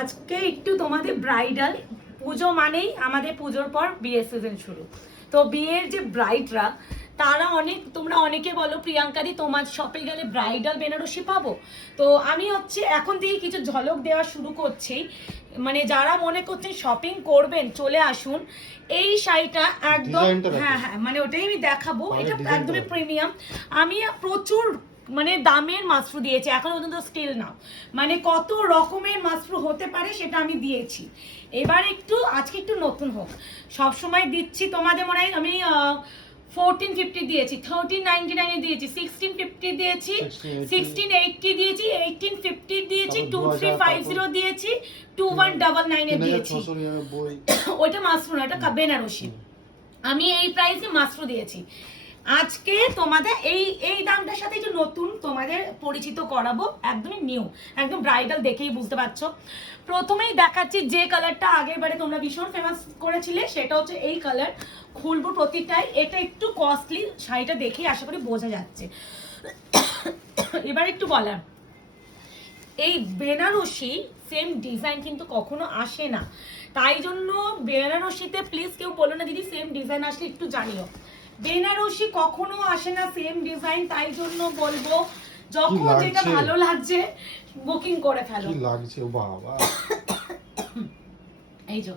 আজকে একটু তোমাদের ব্রাইডাল পুজো মানেই আমাদের পুজোর পর বিয়ের সিজন শুরু। তো বিয়ের যে ব্রাইডরা তারা তোমরা অনেকে বলো প্রিয়াঙ্কাদি তোমার শপে গেলে ব্রাইডাল বেনারসি পাবো। তো আমি এখন থেকে কিছু ঝলক দেওয়া শুরু করছি, মানে যারা মনে করছেন শপিং করবেন চলে আসুন। এই শাড়িটা একদম হ্যাঁ, মানে ওটাই আমি দেখাবো। এটা একদমই প্রিমিয়াম। আমি প্রচুর মানে দামের মাশরু দিয়েছি, এখনো পর্যন্ত স্টিল না, মানে কত রকমের মাশরু হতে পারে সেটা আমি দিয়েছি। এবার আজকে একটু নতুন হোক, সব সময় দিচ্ছি তোমাদের মনে হয় আমি 1450 দিয়েছি, 1399 দিয়েছি, 1650 দিয়েছি, 1680 দিয়েছি, 1850 দিয়েছি, 2350 দিয়েছি, 2199 দিয়েছি। ওইটা মাশরু না, এটা বেনারসি। আমি এই প্রাইসে মাশরু দিয়েছি। আজকে তোমাদের এই দামটার সাথে একটু নতুন তোমাদের পরিচিত করাবো, একদমই নিউ, একদম ব্রাইডাল দেখেই বুঝতে পারছো। প্রথমেই দেখাচ্ছি যে কালারটা আগের বারে তোমরা ভীষণ ফেমাস করেছিলে, সেটা হচ্ছে এই কালার। খুলবো প্রতিটাই, এটা একটু কস্টলি, শাড়িটা দেখেই আশা করি বোঝা যাচ্ছে। এবার একটু বলার, এই বেনারসি সেম ডিজাইন কিন্তু কখনো আসে না, তাই জন্য বেনারসিতে প্লিজ কেউ বলো না দিদি সেম ডিজাইন আসলে একটু জানিও। বেনারসি কখনো আসে না সেম ডিজাইন, তাই জন্য বলবো যখন যেটা ভালো লাগছে বুকিং করে ফেলো। কি লাগছে বাবা, এই যে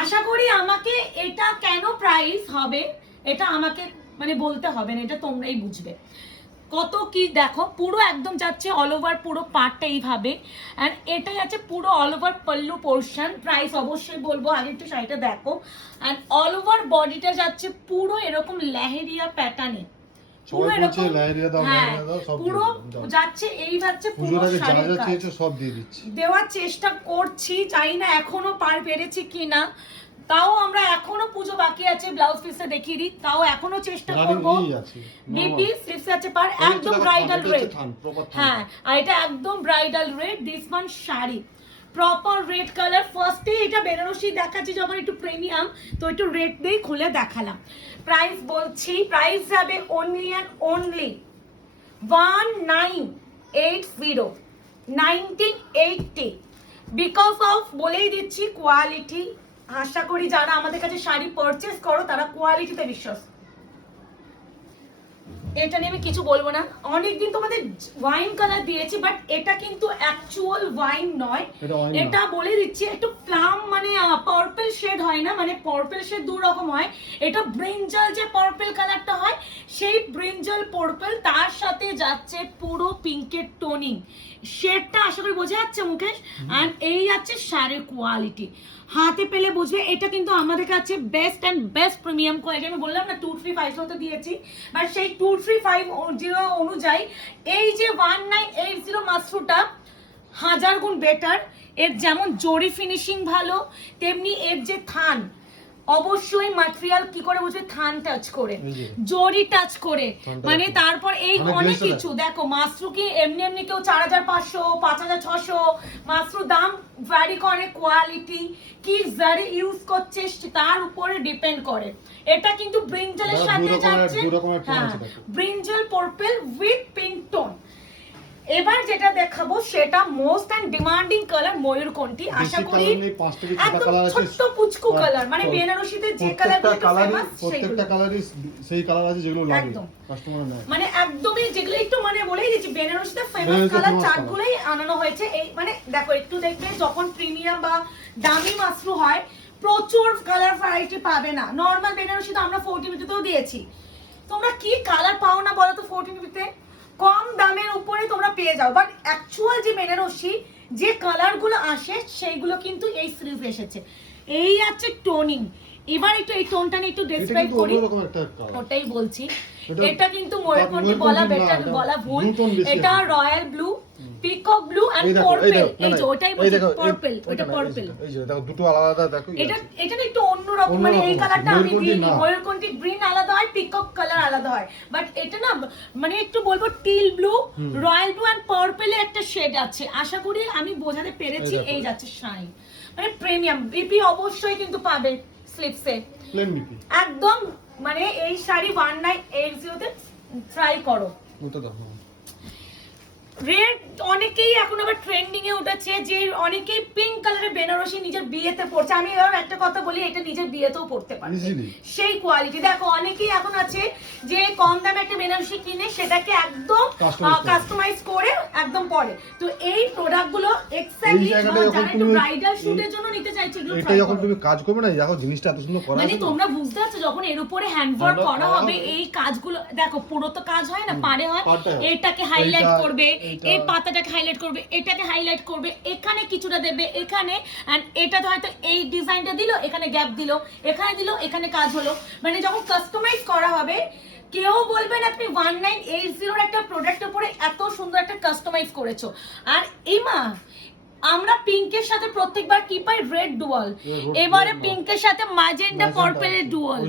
আশা করি আমাকে এটা কেন প্রাইস হবে এটা আমাকে মানে বলতে হবে না, এটা তোমরাই বুঝবে। কত কি দেখো, পুরো একদম যাচ্ছে অল ওভার, পুরো পার্টটা এইভাবে, এন্ড এটাই আছে পুরো all over pallu portion. Price অবশ্যই বলবো, আগে একটু শাড়িটা দেখো। এন্ড অল ওভার বডিটা যাচ্ছে পুরো এরকম লেহেরিয়া প্যাটার্নে, পুরো এরকম পুরো যাচ্ছে, এই যাচ্ছে পুরো শাড়ির কাজ সব দিয়ে দিচ্ছি, দেওয়ার চেষ্টা করছি, জানি না এখনো পার পেরেছি কিনা। তাও আমরা এখনো পুজো বাকি আছে, ব্লাউজ পিসে দেখিয়ে দিই, তাও এখনো চেষ্টা করবো। বিপি স্লিপস আছে পার, একদম ব্রাইডাল রেড। হ্যাঁ, আর এটা একদম bridal red. This one sari proper red colour. ফার্স্টে এটা বেনারসি দেখাচ্ছি যখন একটু প্রিমিয়াম, তো একটু রেড দিয়ে খুলে দেখালাম। প্রাইস বলছি, প্রাইস যাবে only and only 1980, 1980। Because of বলেই দিচ্ছি কোয়ালিটি। আশা করি যারা আমাদের কাছে শাড়ি পারচেস করো তারা কোয়ালিটিতে বিশ্বাস। এটা নিয়ে আমি কিছু বলবো না, অনেকদিন তোমাদের ওয়াইন কালার দিয়েছি, বাট এটা কিন্তু অ্যাকচুয়াল ওয়াইন নয়, এটা বলে দিচ্ছি একটু প্লাম মানে পার্পল শেড হয় না, মানে পার্পল শেড দু রকম হয়। এটা ব্রিঞ্জাল যে পার্পল কালারটা হয় সেই ব্রিঞ্জাল পার্পল, তার সাথে যাচ্ছে পুরো পিঙ্কের টোনিং শেডটা, আশা করি বোঝা যাচ্ছে মুকেশ। আর এই যাচ্ছে শাড়ির কোয়ালিটি, হাতে পেলে বুঝবে। এটা কিন্তু আমাদের কাছে best and best premium quality. আমি বললাম না 2350 তো দিয়েছি, বাট সেই 2350 অনুযায়ী এই যে 1980 মাশরুটা 1000 গুণ বেটার। এর যেমন জরি ফিনিশিং ভালো, তেমনি এর যে থান, অবশ্যই ম্যাটেরিয়াল কি করে বুঝবে, থান টাচ করে, জরি টাচ করে, মানে তারপর এই অনেক কিছু দেখো। মাশরু কি এমনি এমনি কেউ 4500 5600 মাশরু দাম ভ্যারি করে, কোয়ালিটি কি জারি ইউজ করছে তার উপরে ডিপেন্ড করে। এটা কিন্তু ব্রিঞ্জালের সাথে যাচ্ছে, হ্যাঁ brinjal purple with pink tone. এবার যেটা দেখাবো সেটা মোস্ট এন্ড ডিমান্ডিং কালার ময়ূরকণ্ঠী। আশা করি একদম ছোট্ট পুচকু কালার, মানে বেনারসিতে যে কালারগুলো ফেমাস প্রত্যেকটা কালারই সেই কালার আছে যেগুলো লাগে কাস্টমার নেয়, মানে একদমই যেগুলো একটু মানে বলেই দিচ্ছি বেনারসিতে ফেমাস কালার চার্টগুলোই আনানো হয়েছে। এই মানে দেখো একটু দেখবে, যখন প্রিমিয়াম বা দামি মাশরু হয় প্রচুর কালার ভ্যারাইটি পাবে না। নরমাল বেনারসিতে আমরা 1450 দিয়েছি, তোমরা কি কালার পাও না বলো তো 1450? কম দামের উপরে তোমরা পেয়ে যাও, বাট অ্যাকচুয়াল যে বেনারসি যে কালারগুলো আসে সেইগুলো কিন্তু এই সিরিজে এসেছে। এই আছে টোনিং। এবার একটু এই টোনটা নিয়ে একটু ডেসক্রাইব করি, ওটাই বলছি। এটা কিন্তু ময়ূরকণ্ঠী বলা বেটার, বলা ভুল। এটা royal blue, peacock blue and purple. এই যে ওটাই বলছি পার্পল, ওটা পার্পল। এই যে দেখো দুটো আলাদা, দেখো এটা একটু অন্য রকম, মানে এই কালারটা আমি দিই, ময়ূরকণ্ঠী গ্রিন আলাদা হয়, পিকক কালার আলাদা হয়, বাট এটা না মানে একটু বলবো teal blue, royal blue and পার্পলে একটা শেড আছে। আশা করি আমি বোঝাতে পেরেছি। এই যাচ্ছে শাইন, মানে প্রিমিয়াম। বিপি অবশ্যই কিন্তু পাবে স্লিপসে, প্লেন বিপি একদম। মানে এই শাড়ি 1980 তে ট্রাই করো। রেড অনেকেই এখন আবার ট্রেন্ডিং এ উঠেছে যে অনেকেই পিঙ্ক কালারের বেনারসি নিজের বিয়েতে পড়ছে। আমি এবার একটা কথা বলি, এটা নিজের বিয়েতেও পড়তে পারে সেই কোয়ালিটি। দেখো অনেকেই এখন আছে যে কম দামে একটা বেনারসি কিনে সেটাকে একদম কাস্টমাইজ করে একদম পরে। তো এই প্রোডাক্ট গুলো এক্স্যাক্টলি যারা একটু ব্রাইডাল শুটের জন্য নিতে চাইছে এগুলো এটা যখন তুমি কাজ করবে না, দেখো জিনিসটা এত সুন্দর করা আছে, মানে তোমরা বুঝতে পারছো যখন এর উপরে হ্যান্ডওয়ার্ক করা হবে এই কাজগুলো, দেখো পুরো তো কাজ হয় না, পারে হয়। এটাকে হাইলাইট করবে, এই পাতাটাকে হাইলাইট করবে, এটাকে হাইলাইট করবে, এখানে কিছুটা দেবে, এখানে এন্ড এটাতে হয়তো এই ডিজাইনটা দিল, এখানে গ্যাপ দিল, এখানে দিল, এখানে কাজ হলো। মানে যখন কাস্টমাইজ করা হবে কেউ বলবেন আপনি 1980 একটা প্রোডাক্টের উপরে এত সুন্দর একটা কাস্টমাইজ করেছো। আর এইমা আমরা পিঙ্কের সাথে প্রত্যেকবার কি পাই, রেড ডুয়াল, এবারে পিঙ্কের সাথে ম্যাজেন্টা পার্পলের ডুয়াল,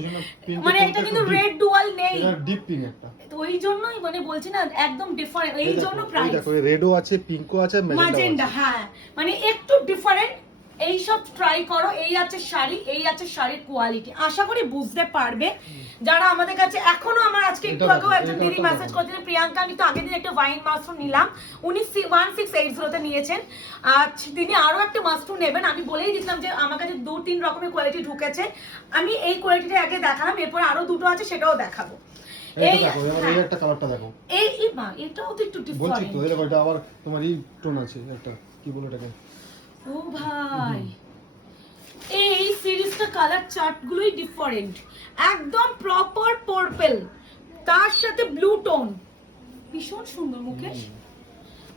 মানে এটা কিন্তু রেড ডুয়াল নেই, এটা ডিপ পিঙ্ক একটা। তো ওই জন্যই মানে বলছি না একদম ডিফারেন্ট, এই জন্য প্রাইস দেখো রেডও আছে, পিঙ্কও আছে, ম্যাজেন্টা, হ্যাঁ মানে একটু ডিফারেন্ট। এই সব ট্রাই করো। এই আছে শাড়ি, এই আছে শাড়ির কোয়ালিটি, আশা করি বুঝতে পারবে যারা আমাদের কাছে এখনো। আমার আজকে একটু আগেও একজন দিদি মেসেজ করেছিলেন, প্রিয়াঙ্কা আমি তো আগের দিন একটা ওয়াইন মাস্টার নিলাম, উনি 1680 তে নিয়েছেন, আর তিনি আরো একটা মাস্টার নেবেন। আমি বলেই দিয়েছিলাম যে আমার কাছে 2-3 রকমের কোয়ালিটি ঢুকেছে, আমি এই কোয়ালিটিটা আগে দেখালাম, এরপর আরো দুটো আছে সেটাও দেখাবো। এই দেখো এই একটা কালারটা দেখো, এই মা এটাও তো একটু ডিফারেন্ট বলছি তো, এটা এটা আবার তোমার এই টোন আছে একটা, কি বলে এটাকে, ও ভাই এই সিরিজটা কালার চার্ট গুলোই ডিফারেন্ট, একদম প্রপার পার্পল তার সাথে ব্লু টোন, ভীষণ সুন্দর। মুকেশ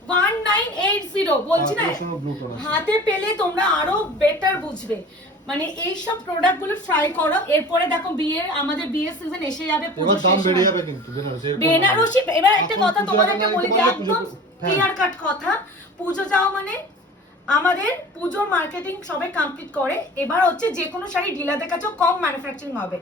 1980 বলছি না, হাতে পেলে তোমরা আরো বেটার বুঝবে। মানে এই সব প্রোডাক্ট গুলো ট্রাই করো। এরপরে দেখো আমাদের বিয়ের সিজন এসে যাবে, পুজো দাম বেড়ে যাবে কিন্তু বেনারসি। এবার একটা কথা তোমাদেরকে বলি যে একদম ক্লিয়ার কাট কথা, পুজো যাও মানে আমাদের পুজোর মার্কেটিং সবাই কমপ্লিট করে। এবার হচ্ছে যে কোনো শাড়ি ডিলারদের কাছেও কম ম্যানুফ্যাকচারিং হবে,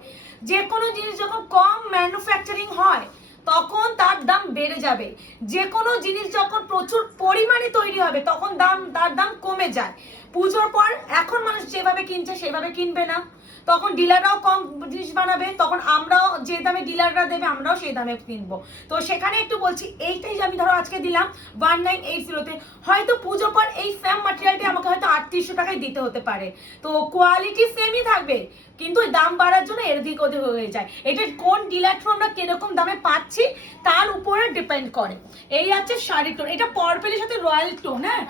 যে কোনো জিনিস যখন কম ম্যানুফ্যাকচারিং হয় তখন তার দাম বেড়ে যাবে। যে কোনো জিনিস যখন প্রচুর পরিমাণে তৈরি হবে তখন তার দাম কমে যায়। পুজোর পর এখন মানুষ যেভাবে কিনছে সেভাবে কিনবে না, তখন ডিলাররাও কম জিনিস বানাবে, তখন আমরাও যে দামে ডিলাররা দেবে আমরাও সেই দামে কিনবো। তো সেখানে একটু বলছি, এইটাই আমি ধরো আজকে দিলাম 1980 তে, হয়তো পুজো পর এই সেম ম্যাটেরিয়ালটি আমাকে হয়তো 3800 টাকায় দিতে হতে পারে। তো কোয়ালিটি সেমই থাকবে কিন্তু দাম বাড়ার জন্য এর দিক ওদের হয়ে যায়। এটা কোন ডিলার থ্রু আমরা কিরকম দামে পাচ্ছি তার উপরে ডিপেন্ড করে। এই আছে শাড়ি টোন, এটা পার্পলের সাথে রয়্যাল টোন, হ্যাঁ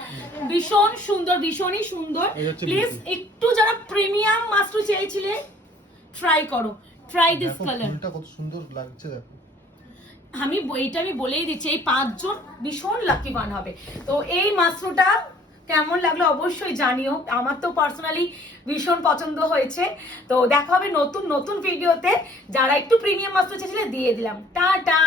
ভীষণ সুন্দর, ভীষণই সুন্দর। প্লিজ একটু যারা প্রিমিয়াম মাস্টার চেয়েছিলে ট্রাই করো, ট্রাই দিস কালার, এটা কত সুন্দর লাগছে দেখো। আমি বলেই দিচ্ছি এই 5 জন ভীষণ লাকি মান হবে। তো এই মাস্টারটা কেমন লাগলো অবশ্যই জানিও, আমার তো পার্সোনালি ভীষণ পছন্দ হয়েছে। তো দেখা হবে নতুন ভিডিওতে। যারা একটু প্রিমিয়াম মাস্টার চেয়েছিলে দিয়ে দিলাম, টাটা।